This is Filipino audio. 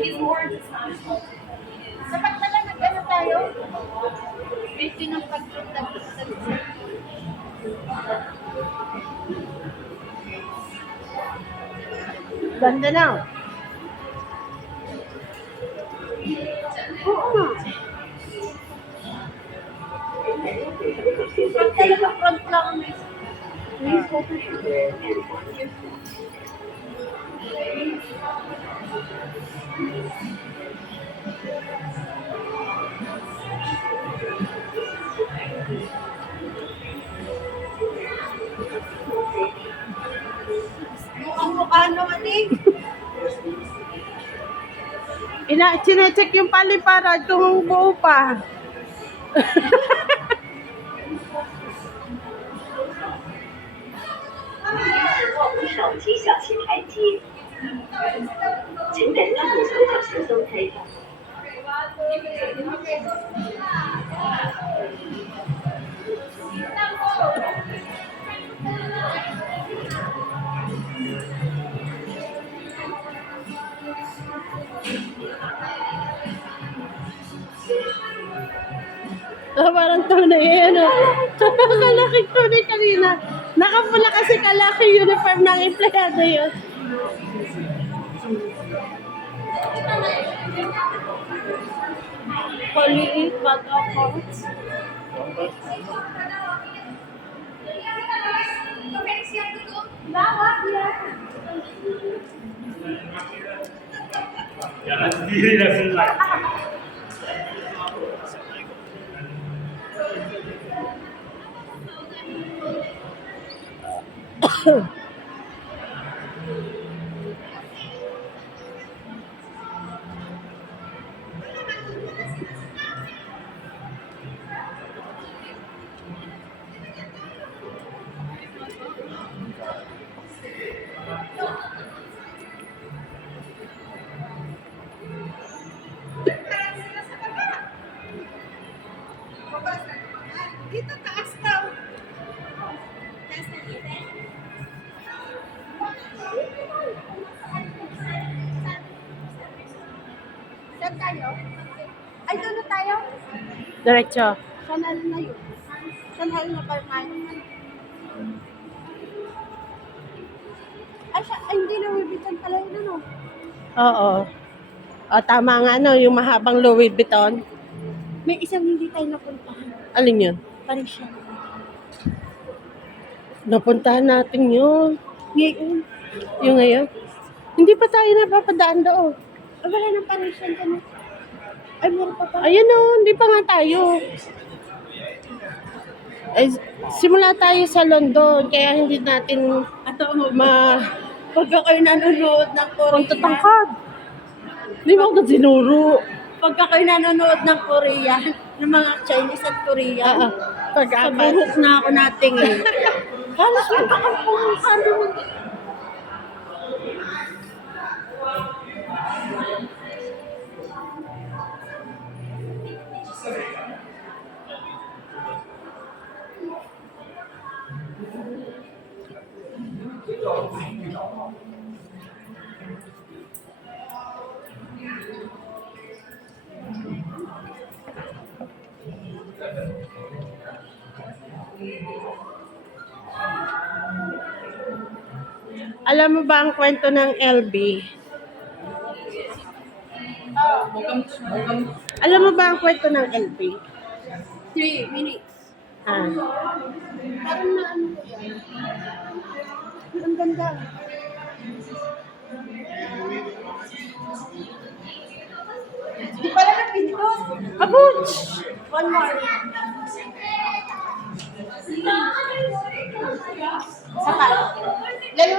his words is not salty. Dapat pala nag-ano tayo? Video ng pag-vlog. Ganda na. Oo nga. Pag talaga front lang. Mukhang mukha naman eh. Chinecheck yung paliparan kung buo pa. 扶手及小心台阶，請緊握扶手及小心梯級。 Parang tunay ano. Kalaki tunay kanina. Nakapula kasi kalaki uniform ng empleyado yun. Paliit, bata ko. Jangan sendiri dah selai. Dito taas daw. Taas na dito. Saan tayo? Ay, doon na tayo? Diretso. Sanal na yun. Sanal na ba naman? Ay, hindi na wibitan pala yun, ano? Oo. O, tama nga ano, yung mahabang Louis Vuitton. May isang hindi tayo napuntahan. Alin yun? Parisya. Napuntahan natin yun. Ngayon. Yung ngayon. Hindi pa tayo napapadaan doon. Ay, wala nang parisya ka na. Ay, meron pa pa. Ayun o, hindi pa nga tayo. Ay, simula tayo sa London, kaya hindi natin Pagka kayo nanonood ng Korea. tatangkad. Hindi mo ako sinuro. Pagka kayo nanonood ng Korea, ng mga Chinese at Korean, sa buhok na ako natingin. Halos magkakampung ano. Alam mo ba ang kwento ng LB? Alam mo ba ang kwento ng LB? 3 minutes. Ah. Parang na ano ko yan. Ang ganda. Di pala nag-video. Abuch! One more. Saka. Lalo